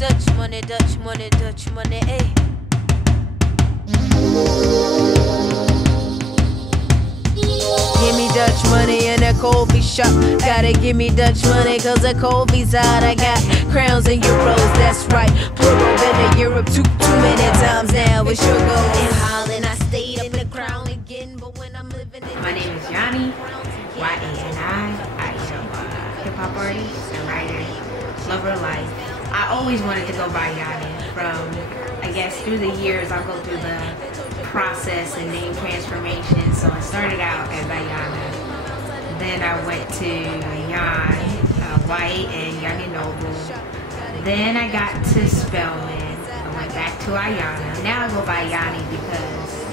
Dutch money, Dutch money, Dutch money, eh. Give me Dutch money in a coffee shop. Gotta give me Dutch money cause the coffee's out. I got crowns and euros, that's right. Plural been to Europe too many times now. It's your goal. In Holland, I stayed up in the crown again, but when I'm living in... My name is YaNi, YaNi. I am a hip-hop artist and writer, lover of life. I always wanted to go by YaNi. From, I guess, through the years, I'll go through the process and name transformation. So I started out as YaNi. Then I went to Yan, White and Young and Noble. Then I got to Spellman. I went back to Ayana. Now I go by YaNi because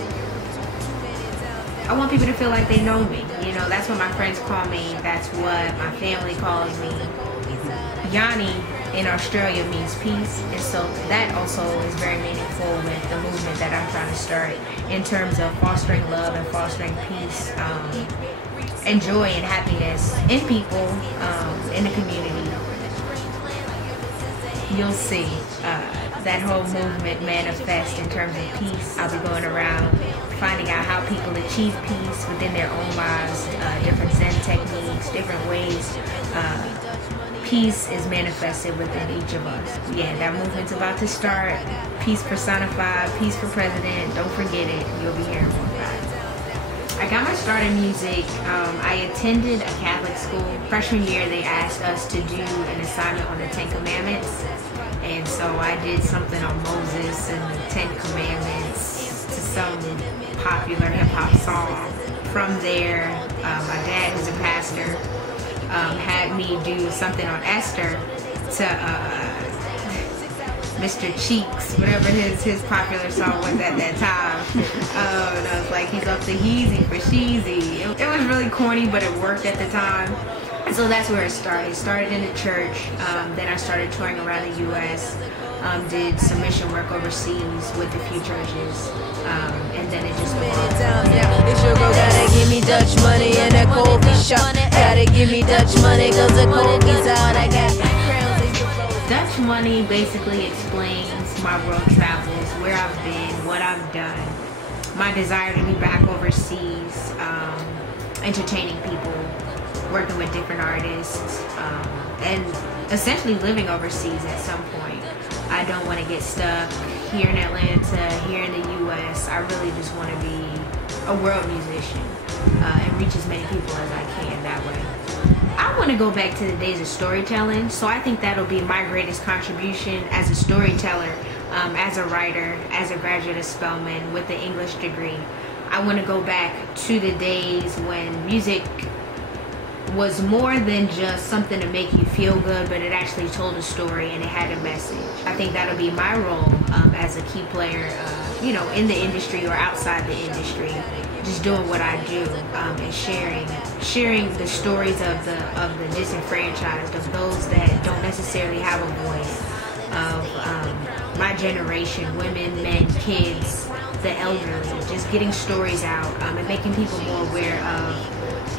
I want people to feel like they know me. You know, that's what my friends call me. That's what my family calls me. YaNi in Australia means peace, and so that also is very meaningful with the movement that I'm trying to start in terms of fostering love and fostering peace and joy and happiness in people, in the community. You'll see that whole movement manifest in terms of peace. I'll be going around finding out how people achieve peace within their own lives, different Zen techniques, different ways peace is manifested within each of us. Yeah, that movement's about to start. Peace personified, peace for president. Don't forget it. You'll be hearing more about it. I got my start in music. I attended a Catholic school. Freshman year, they asked us to do an assignment on the 10 Commandments. And so I did something on Moses and the 10 Commandments to some popular hip-hop song. From there, my dad, who's a pastor, had me do something on Esther to Mr. Cheeks, whatever his popular song was at that time. And I was like, he's up to Heezy for Sheezy. It was really corny, but it worked at the time. So that's where it started. It started in the church. Then I started touring around the U.S. Did some mission work overseas with a few churches. And then it just went on. It's your girl, gotta give me Dutch money in a coffee shop. Gotta give me Dutch money cause the coffee's out. I got crowns and euros. Dutch money basically explains my world travels, where I've been, what I've done, my desire to be back overseas, entertaining people, working with different artists, and essentially living overseas at some point. I don't want to get stuck here in Atlanta, here in the U.S. I really just want to be a world musician and reach as many people as I can that way. I want to go back to the days of storytelling, so I think that'll be my greatest contribution as a storyteller, as a writer, as a graduate of Spelman with the English degree. I want to go back to the days when music was more than just something to make you feel good, but it actually told a story and it had a message. I think that'll be my role as a key player, you know, in the industry or outside the industry, just doing what I do and sharing the stories of the disenfranchised, of those that don't necessarily have a voice, of my generation, women, men, kids, the elderly, just getting stories out and making people more aware of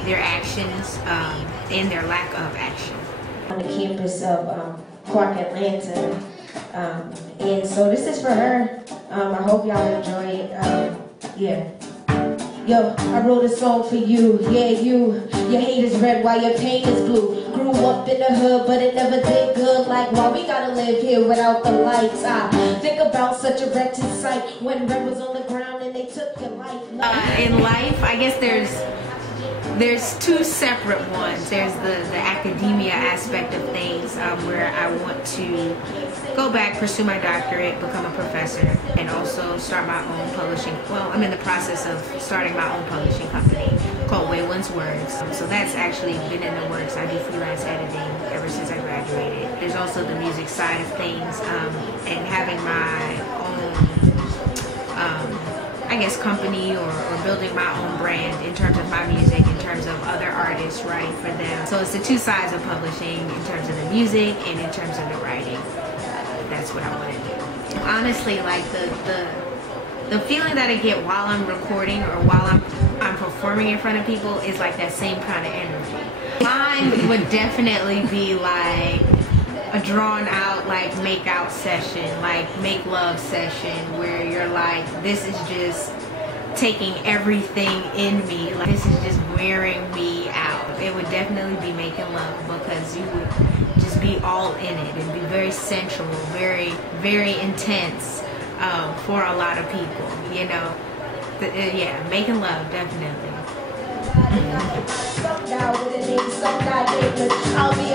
their actions and their lack of action. On the campus of Clark, Atlanta, and so this is for her. I hope y'all enjoy it. Yeah. Yo, I wrote a song for you, yeah, you. Your hate is red while your pain is blue. Grew up in the hood, but it never did good. Like, why we gotta live here without the lights? I think about such a wretched sight when red was on the ground and they took your life. In life, I guess there's two separate ones. There's the academia aspect of things where I want to go back, pursue my doctorate, become a professor, and also start my own publishing. Well, I'm in the process of starting my own publishing company called Waylon's Words. So that's actually been in the works. I do freelance editing ever since I graduated. There's also the music side of things and having my own I guess company or building my own brand in terms of my music, in terms of other artists writing for them. So it's the two sides of publishing in terms of the music and in terms of the writing. That's what I want to do. Honestly, like the feeling that I get while I'm recording or while I'm performing in front of people is like that same kind of energy. Mine would definitely be like a drawn out like make out session, like make love session, where you're like, this is just taking everything in me, like this is just wearing me out. It would definitely be making love, because you would just be all in it and be very sensual, very, very intense for a lot of people, you know. Yeah, making love, definitely. I'll be